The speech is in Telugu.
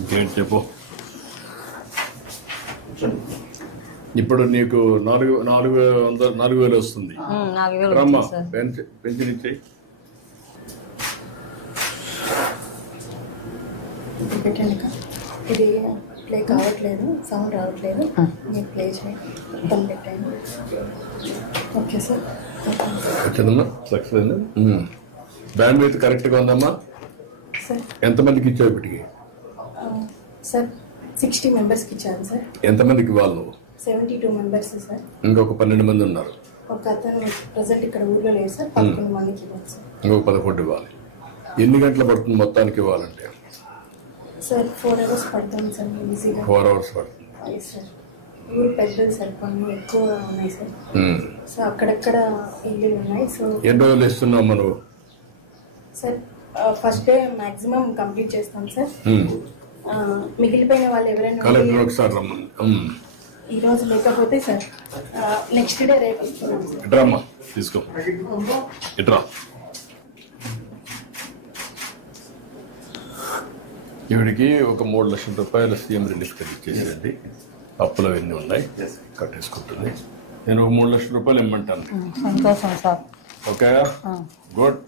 ఇంకేంటి చెప్పు. ఇప్పుడు నీకు 4,000 వస్తుంది. రమ్మా పెన్షన్ ఇచ్చేయి. ఇది ప్లే కావట్లేదు, సౌండ్ రావట్లేదు. నేను ప్లే చేయండి పెట్టాను. Okay sir. వచ్చిందమ్మా సక్సెస్ అయింది. బ్యాండ్ విత్ కరెక్ట్గా ఉందమ్మా. సార్ ఎంతమందికి ఇచ్చావు ఇప్పటికి? సార్ 60 మెంబర్స్కి ఇచ్చాను సార్. ఎంతమందికి ఇవ్వాలి నువ్వు? 72 మెంబర్స్ సార్. ఇంకొక 12 మంది ఉన్నారు. ఒక అతను ప్రజెంట్ ఇక్కడ ఊర్లో లేదు సార్. 11 మందికి ఇవ్వాలి సార్. ఇంకొక 11 ఇవ్వాలి. ఎన్ని గంటలు పడుతుంది మొత్తానికి ఇవ్వాలంటే? సార్ 4 hours పడుతుంది సార్. ఈజీగా 4 hours పడుతుంది. సార్ ఊరు పెద్దది సార్, పనులు ఎక్కువ ఉన్నాయి సార్. సో అక్కడక్కడ ఇల్లు ఉన్నాయి. సో ఎన్ని రోజులు ఇస్తున్నావు మనం? Sir first day maximum complete చేస్తాం సార్. మిగిలిపోయిన వాళ్ళు ఎవరైనా ఒకసారి రమ్మని ఈ రోజు లేకపోతే సార్ నెక్స్ట్ డే రేపు వస్తున్నాం సార్. ఇట్రామ్మా తీసుకో. ఇట్రా. ఈవిడికి ఒక 3 లక్షల రూపాయల సీఎం రిలీఫ్ కింద ఇచ్చేసేయండి. అప్పులు అవన్నీ ఉన్నాయి, కట్టేసుకుంటుంది. నేను ఒక 3 లక్షల రూపాయలు ఇమ్మంటాను. సంతోషం సార్. Okay good.